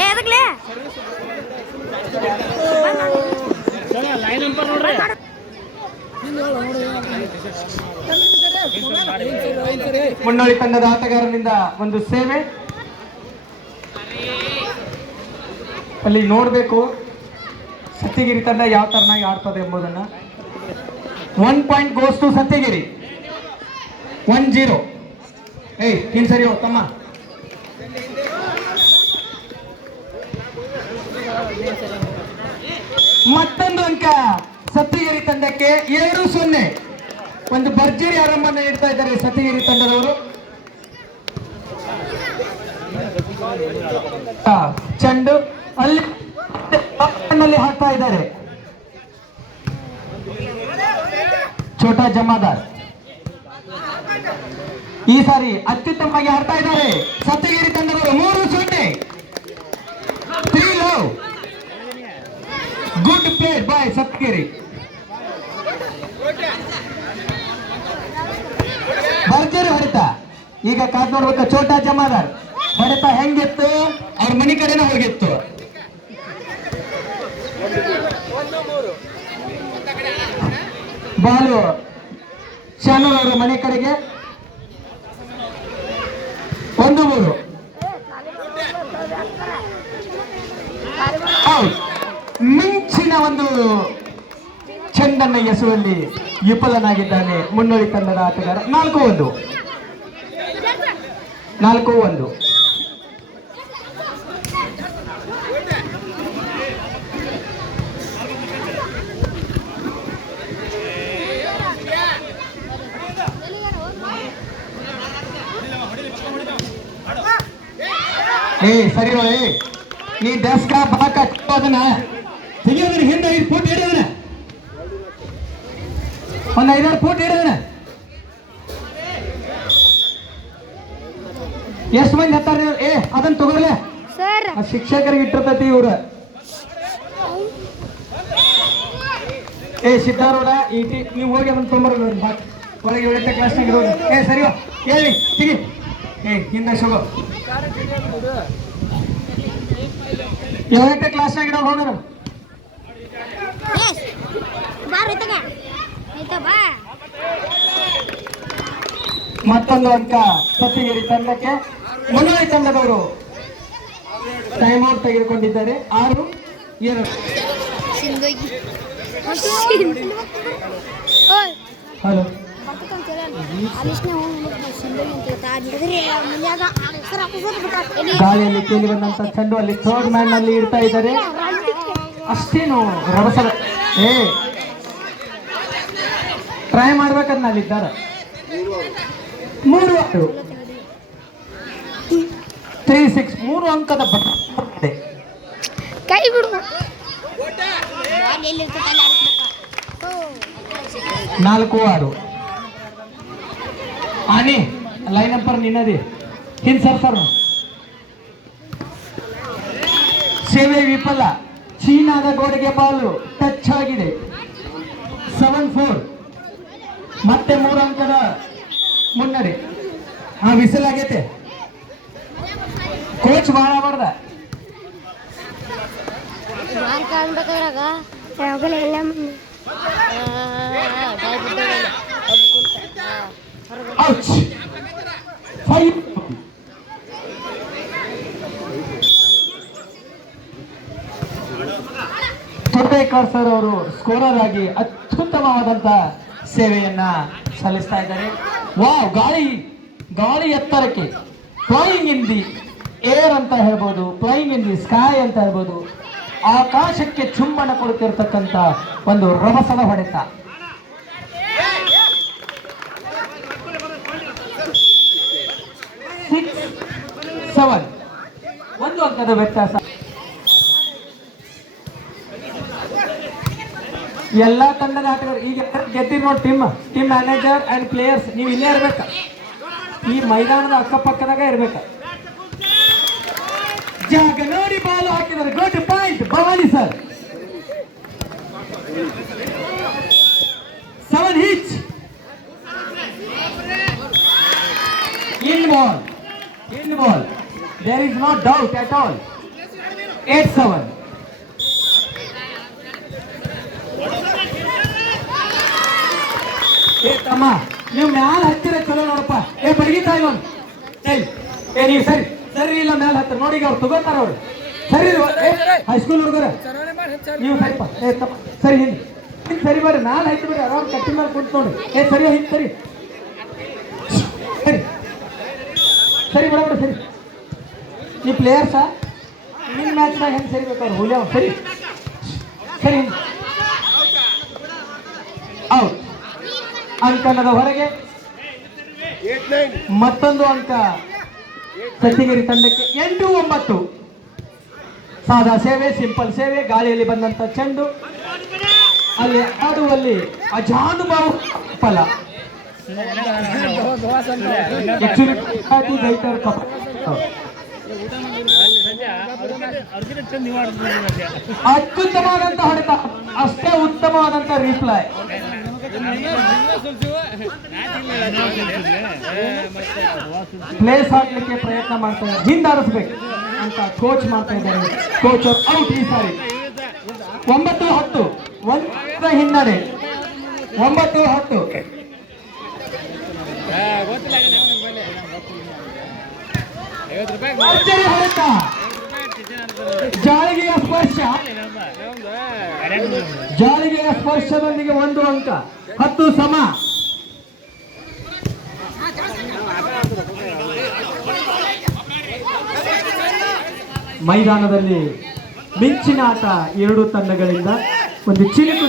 ಏ ಅದಕ್ಲೇ line number ನೋಡ್ರಿ. ಮುನ್ನೋಳಿ ತಂಡದ ಆಟಗಾರನಿಂದ ಒಂದು ಸೇವೆ ಅಲ್ಲಿ ನೋಡಬೇಕು ಸತ್ಯಗಿರಿ ತಂಡ ಯಾವ ತರನಾಗಿ ಆಡ್ತದೆ ಎಂಬುದನ್ನ. 1 ಪಾಯಿಂಟ್ ಗೋಸ್ ಟು ಸತ್ಯಗಿರಿ. 1-0. ಏಯ್ ನೀನ್ ಸರಿ ತಮ್ಮ. ಮತ್ತೊಂದು ಅಂಕ ಸತ್ಯಗಿರಿ ತಂಡಕ್ಕೆ. 2-0. ಒಂದು ಭರ್ಜರಿ ಆರಂಭವನ್ನು ನೀಡ್ತಾ ಇದ್ದಾರೆ ಸತ್ಯಗಿರಿ ತಂಡದವರು. ಚೆಂಡು ಅಲ್ಲಿ ಹಾಕ್ತಾ ಇದ್ದಾರೆ ಛೋಟಾ ಜಮಾದಾರ್. ಈ ಸಾರಿ ಅತ್ಯುತ್ತಮವಾಗಿ ಆಡ್ತಾ ಇದ್ದಾರೆ ಸತ್ಯಗಿರಿ ತಂಡದವರು. 3-0. 3 love. Good play boy Satyagiri. ಭರ್ಜರಿ ಹೊಡೆತ. ಈಗ ಕಾದ್ ನೋಡ್ಬೇಕು ಛೋಟಾ ಜಮಾದಾರ್ ಹೊಡೆತ ಹೆಂಗಿತ್ತು, ಅವ್ರ ಮನೆ ಕಡೆನೇ ಹೋಗಿತ್ತು. ಬಾಲು ಶಾನೂರ್ ಅವರ ಮನೆ ಕಡೆಗೆ. 1-3. ಮಿಂಚಿನ ಒಂದು ಚೆಂಡನ್ನ ಎಸೆಯುವಲ್ಲಿ ವಿಫಲನಾಗಿದ್ದಾನೆ ಮುನ್ನೋಳಿ ತಂಡದ ಆಟಗಾರ. 4-1. 4-1. ಸರಿ ನೀ ಡೆಸ್ಕ ಬಾಕ ಅದನ್ನ ತೆಗಿಯೋದ್ರ ಹಿಂದೆ 5 ಫೂಟ್ ಹಿಡಿಯೋದನ್ನ, ಒಂದು 5-6 ಫೂಟ್ ಹಿಡಿಯೋದನ್ನ. ಎಷ್ಟು ಮಂದಿ ಹತ್ತಾರ? ಅದನ್ನ ತಗೋರ್ಲೆ ಶಿಕ್ಷಕರಿಗೆ ಇಟ್ಟಿರ್ತೈತಿ ಇವ್ರ. ಸಿದ್ಧಾರೂಢ ನೀವು ಹೋಗಿ ಅದನ್ನ ತೊಂಬರ ಬಾಕ್ ಹೊರಗೆ 7ನೇ ಕ್ಲಾಸ್ನಾಗ ಇರೋದು. ಸರಿ ಹೇಳಿ ತೆಗಿ. ಹಿಂದೆ ಶೋಗೋ 7ನೇ ಕ್ಲಾಸ್ನಾಗ ಇಡೋ ಹೋಗೋಣ. ಮತ್ತೊಂದು ಅಂಕ ಸತ್ಯಗಿರಿ ತಂಡಕ್ಕೆ. ಮುನ್ನೋಳಿ ತಂಡದವರು ಟೈಮ್ ಔಟ್ ತೆಗೆದುಕೊಂಡಿದ್ದಾರೆ. 6-2. ಹಲೋ ಗಾಳಿಯಲ್ಲಿ ಕೇಳಿ ಬಂದಂತ ಚೆಂಡು ಅಲ್ಲಿ ಥರ್ಡ್ ಮ್ಯಾನ್ ನಲ್ಲಿ ಇಡ್ತಾ ಇದ್ದಾರೆ. ಅಷ್ಟೇನು ರಭಸದ ಟ್ರೈ ಮಾಡ್ಬೇಕನ್ನ ಅಲ್ಲಿದ್ದಾರೆ. 3-6. 3 ಅಂಕದ ಬಟ್ಟೆ. ಕೈ ಬಿಡು. 4-6. ಆನೆ ಲೈನ್ ನಂಬರ್ ನಿನ್ನದಿ ಹಿಂದ್ ಸರ್. ಸೇವೆ ವಿಫಲ. ಚೀನಾದ ಗೋಡೆಗೆ ಬಾಲು ಟಚ್ ಆಗಿದೆ. 7-4. ಮತ್ತೆ 3 ಅಂಕದ ಮುನ್ನಡೆ. ವಿಸಲ್ ಆಗೈತೆ. ಕೋಚ್ ಬಾಳ ಮಾಡ್ದ. ತೊಟ್ಟೇಕರ್ ಸರ್ ಅವರು ಸ್ಕೋರರ್ ಆಗಿ ಅತ್ಯುತ್ತಮವಾದಂತ ಸೇವೆಯನ್ನ ಸಲ್ಲಿಸ್ತಾ ಇದ್ದಾರೆ. ವಾವ್, ಗಾಳಿ ಎತ್ತರಕ್ಕೆ ಫ್ಲೈಯಿಂಗ್ ಇನ್ ದಿ ಏರ್ ಅಂತ ಹೇಳ್ಬೋದು, ಫ್ಲೈಯಿಂಗ್ ಇನ್ ದಿ ಸ್ಕೈ ಅಂತ ಹೇಳ್ಬೋದು. ಆಕಾಶಕ್ಕೆ ಚುಂಬನ ಕೊಡುತ್ತಿರತಕ್ಕಂತ ಒಂದು ರಭಸದ ಹೊಡೆತ. 6-7. 1 ಅಂಕದ ವ್ಯತ್ಯಾಸ. ಎಲ್ಲಾ ತಂಡದ ಆಟಗಾರರು ಈಗ ಗೆದ್ದಿರ್ ನೋಡಿ. ಟೀಮ್ ಮ್ಯಾನೇಜರ್ ಅಂಡ್ ಪ್ಲೇಯರ್ಸ್ ನೀವು ಇಲ್ಲೇ ಇರ್ಬೇಕ, ಈ ಮೈದಾನದ ಅಕ್ಕಪಕ್ಕದಾಗ ಇರ್ಬೇಕ. ಜಾಗ ನೋಡಿ ಬಾಲು ಹಾಕಿದ್ದಾರೆ. Good point Bhavani sir. 7 hitch. In ball There is no doubt at all. 8-7. ತಮ್ಮ ನೀವು ಮ್ಯಾಲ ಹತ್ತಿರ ಚಲೋ ನೋಡಪ್ಪ. ಬಡಗಿ ತಾಯಿ ಒಂದು ನೀವು ಸರಿ ಸರಿ ಇಲ್ಲ ಮ್ಯಾಲ ಹತ್ತಿರ ನೋಡಿ, ಈಗ ಅವ್ರು ತಗೋತಾರ ಅವ್ರು. ಸರಿ ಹೈಸ್ಕೂಲ್ ಹುಡುಗರ ನೀವು ಸರಿಪ್ಪ. ತಮ್ಮ ಸರಿ ಹಿಂದೆ ಹಿಂದೆ ಸರಿ ಬರ್ರಿ, ಮ್ಯಾಲ ಹತ್ತಿ ಬರ್ರಿ, ಆರಾಮ್ ಕಟ್ಟಿ ಮೇಲೆ ಕುಂತು ನೋಡಿ. ಸರಿ ಹಿಂದೆ ಸರಿ ಸರಿ ಸರಿ ಬರೋಬ್ರ ಸರಿ. ನೀವು ಪ್ಲೇಯರ್ಸಾ ನಿಮ್ಮ ಮ್ಯಾಚ್ನಾಗ ಹೆಂಗೆ ಸರಿಬೇಕಾದ್ರೆ ಹುಲಿ ಅವ್ರು ಸರಿ ಸರಿ ಹಿಂದೆ ಔಟ್. ಅಂಕನದ ಹೊರಗೆ ಮತ್ತೊಂದು ಅಂಕ ಸತ್ತಿಗಿರಿ ತಂಡಕ್ಕೆ. 8-9. ಸಾದಾ ಸೇವೆ, ಸಿಂಪಲ್ ಸೇವೆ. ಗಾಳಿಯಲ್ಲಿ ಬಂದಂತ ಚೆಂಡು ಅಲ್ಲಿ ಆಡುವಲ್ಲಿ ಅಜಾನುಭಾವ ಫಲ. ಅತ್ಯುತ್ತಮವಾದಂತ ಹೊಡೆತ, ಅಷ್ಟೇ ಉತ್ತಮವಾದಂತ ರಿಪ್ಲೈ. ಪ್ಲೇಸ್ ಹಾಕ್ಲಿಕ್ಕೆ ಪ್ರಯತ್ನ ಮಾಡ್ತಾ ಇದ್ದಾರೆ, ಹಿಂದಾರಿಸ್ಬೇಕು ಅಂತ ಕೋಚ್ ಮಾಡ್ತಾ ಇದ್ದಾರೆ. ಕೋಚ್ ಔಟ್ ಈ ಸಾರಿ. 9-10 ಒಂದು ಹಿನ್ನಡೆ. 9-10. ಹೊಡೆತ, ಜಾಳಿಗೆಯ ಸ್ಪರ್ಶ, ಜಾಳಿಗೆಯ ಸ್ಪರ್ಶದೊಂದಿಗೆ 1 ಅಂಕ. 10 ಸಮ. ಮೈದಾನದಲ್ಲಿ ಮಿಂಚಿನ ಆಟ ಎರಡು ತಂಡಗಳಿಂದ. ಒಂದು ಚಿನುಕು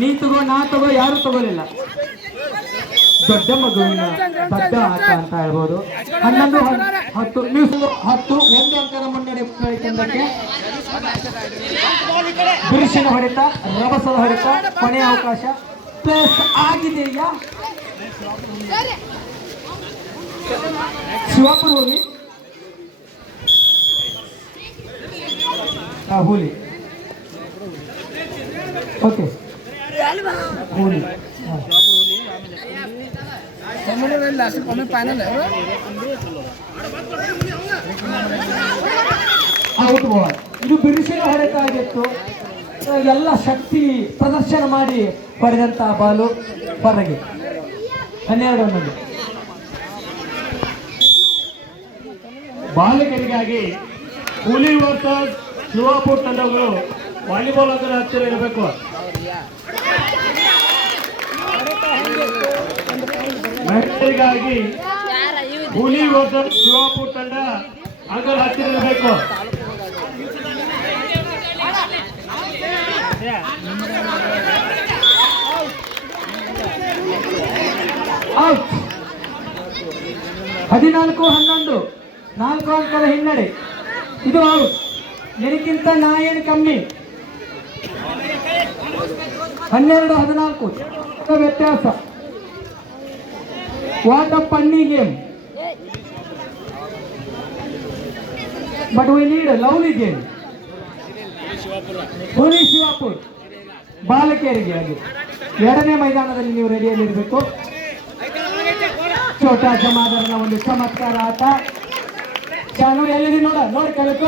ನೀ ತಗೋ ನಾ ತಗೋ ಯಾರು ತಗೋಲಿಲ್ಲ. ದೊಡ್ಡ ಮಗುವಿನ ದೊಡ್ಡ ಆಟ ಅಂತ ಹೇಳ್ಬೋದು. 11-10 ನೀವು 10 1 ಅಂಕದ ಮುನ್ನಡೆ ತಂಡಕ್ಕೆ. ಬಿರುಸಿನ ಹೊಡೆತ, ರಭಸದ ಹೊಡೆತ, ಕೊನೆಯ ಅವಕಾಶ. ಪ್ಲಸ್ ಆಗಿದೆಯಾ ಶಿವಾಪುರ ಹುಲಿ ಹುಲಿ ಓಕೆ ಹುಲಿ ಔಟ್ ಬಾಲ್. ಇದು ಬಿರುಸಿನ ಹೊಡೆತ ಆಗಿತ್ತು. ಎಲ್ಲ ಶಕ್ತಿ ಪ್ರದರ್ಶನ ಮಾಡಿ ಹೊಡೆದಂತ ಬಾಲು ಹೊರಗೆ. 12-11. ಬಾಲಕರಿಗಾಗಿ ಹುಲಿ ವರ್ಸಸ್ ಶಿವಾಪುರ ತಂಡಗಳು ವಾಲಿಬಾಲ್ ಅದರ ಹತ್ತಿರ ಇರಬೇಕು. ಮಹಿಳೆಯರಿಗಾಗಿ ಹುಲಿ ವರ್ಸಸ್ ಶಿವಾಪುರ ತಂಡ ಅದರ ಹತ್ತಿರ ಇರಬೇಕು. ಔಟ್. 14-11. 4 ಅಂಕದ ಹಿನ್ನಡೆ. ಇದು ಔಟ್. ನಿನಗಿಂತ ನಾ ಏನು ಕಮ್ಮಿ. 12-14 ವ್ಯತ್ಯಾಸ. What a funny game, but we need a lovely game. ಹುಲಿ ಶಿವಾಪುರ ಬಾಲಕಿಯರಿಗೆ ಆಗಿ ಎರಡನೇ ಮೈದಾನದಲ್ಲಿ ನೀವು ರೆಡಿಯಲ್ಲಿರಬೇಕು. ಛೋಟಾ ಜಮಾದರ್ನ ಒಂದು ಚಮತ್ಕಾರ ಆಟ. ಚಾನು ಎಲ್ಲಿದೆ ನೋಡಿ ಕಲಿಕ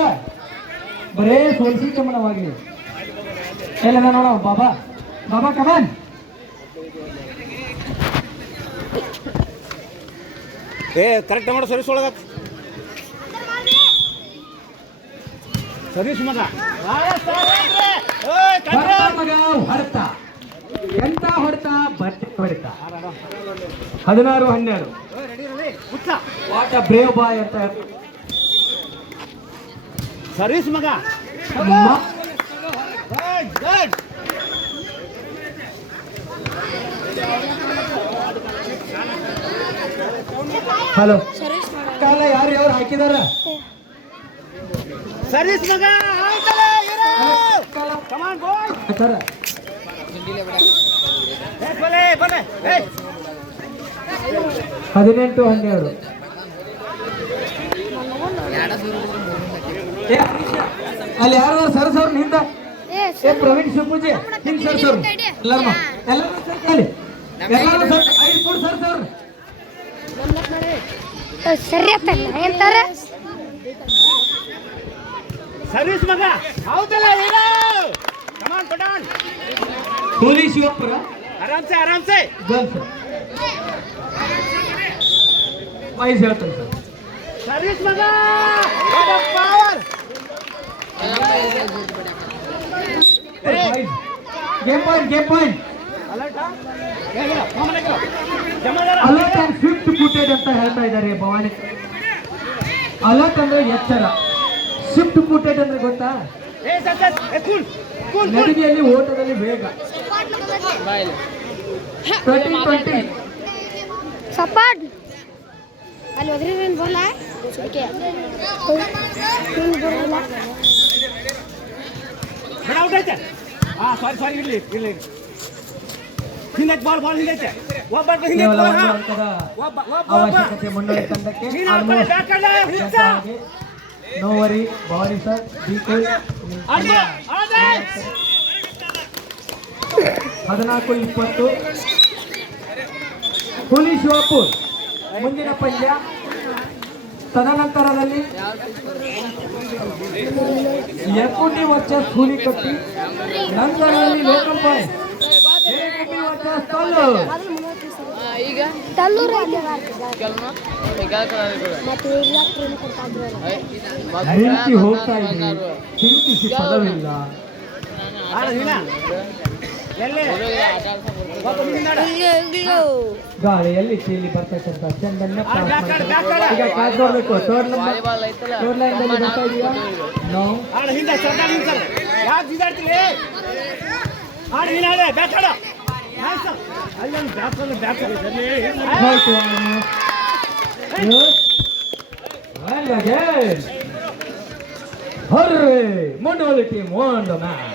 ಬರೇ ಸೋಲ್ಸಿ ಚಮಣವಾಗಿ ಎಲ್ಲದ ನೋಡ. ಬಾಬಾ ಬಾಬಾ ಕಮಾನ್. ಕರೆಕ್ಟ್ ಮಾಡೋ ಸರ್ವಿಸ್ ಒಳಗ ಸರ್ವಿಸ್ ಮಗ ಹೊಡೆತ. ಎಂತ ಹೊಡೆತ, ಬಟ್ಟೆ ಹೊಡೆತ. 16-12. ವಾಟ್ ಅ ಬ್ರೇವ್ ಬಾಯ್ ಅಂತ ಸರ್ವಿಸ್ ಮಗ. ಹಲೋ ಕಾಲ ಯಾರು ಹಾಕಿದಾರ? ಸರ್ವಿಸ್ ಮಗ. 18-12. ಅಲ್ಲಿ ಯಾರು ಸರ್ಸ್ ಅವ್ರು ನಿಂದ ಪ್ರವೀಣ್ ಶಿವಪೂಜೆ ಹಿಂಗ್ ಸರ್ಸ್ ಅವ್ರು ಎಲ್ಲರೂ ಸರ್ಕಲ್ಲಿ ಎಲ್ಲರೂ ಸರ್ಸ್ 5 ಫುಟ್ ಸರ್ಸ್ ಅವ್ರು ಸರಿ ಅಂತಾರೆ ಸರ್ವಿಸ್ ಮಗ ಹೌದಲ್ಲ ಹೀರೋ ಕಮಾನ್ ಪಟಾನ್ ಹುಲಿ ಶಿವಪುರ ಆರಾಮ್ಸೆ ಗರ್ಲ್ ಸರ್ ವಯಸ್ಸು ಹೇಳ್ತಾರೆ ಸರ್ ಸರ್ವಿಸ್ ಮಗ power game point alert alert and Swift footed ಅಂತ ಹೇಳ್ತಾ ಇದ್ದಾರೆ ಭವಾನಿ. ಅಲರ್ಟ್ ಅಂದ್ರೆ ಎಚ್ಚರ, ಸ್ವಿಫ್ಟ್ ಫುಟೆಡ್ ಅಂದ್ರೆ ಗೊತ್ತಾ? ನಡಿಗೆಯಲ್ಲಿ ಓಟದಲ್ಲಿ ವೇಗ. 2020 ಸಪಾಟ್ ಅಲ್ಲಿ ಒದ್ರಿರೇನು ಬರಲ್ಲ ಸುಡಿಕೆ ಬರಲ್ಲ ಔಟ್ ಐತೆ. ಸಾರಿ ಇರ್ಲಿ ಹಿಂದಕ್ಕೆ ಬಾಲ್ ಹಿಂದೈತೆ ಒಬ್ಬ ಕೇವಲ ಒಂದು ಅಂಕದ ಅವಶ್ಯಕತೆ ಮುನ್ನಡೆ ತಂಡಕ್ಕೆ. No worry Bhavani sir, be cool. 14-20 Huli Shivapur ಮುಂದಿನ ಪಂದ್ಯ. ತದನಂತರದಲ್ಲಿ ಎಫ್ಟಿ ವರ್ಸಸ್ ಹುಲಿಕಟ್ಟಿ, ನಂತರದಲ್ಲಿ local boys FT versus Kalluru. ಈಗ ತಲ್ಲೂರು ನಿಂತಿ ಹೋಗ್ತಾ ಇದೆ, ಚಿಂತಿಸಿ ಫಲವಿಲ್ಲ. ಗಾಳಿಯಲ್ಲಿ ಚೀಲಿ ಬರ್ತಕ್ಕಂಥ ಚೆಂಡನ್ನ ಪಾಸ್ ಮಾಡ್ತಾರೆ. ಈಗ ಕ್ಯಾಚ್ ನೋಡ್ಬೇಕು. ಥರ್ಡ್ ಲೈನ್ ಬರ್ತಾ ಇದೆಯಾ? No. Hurry! Mondoli team won the match.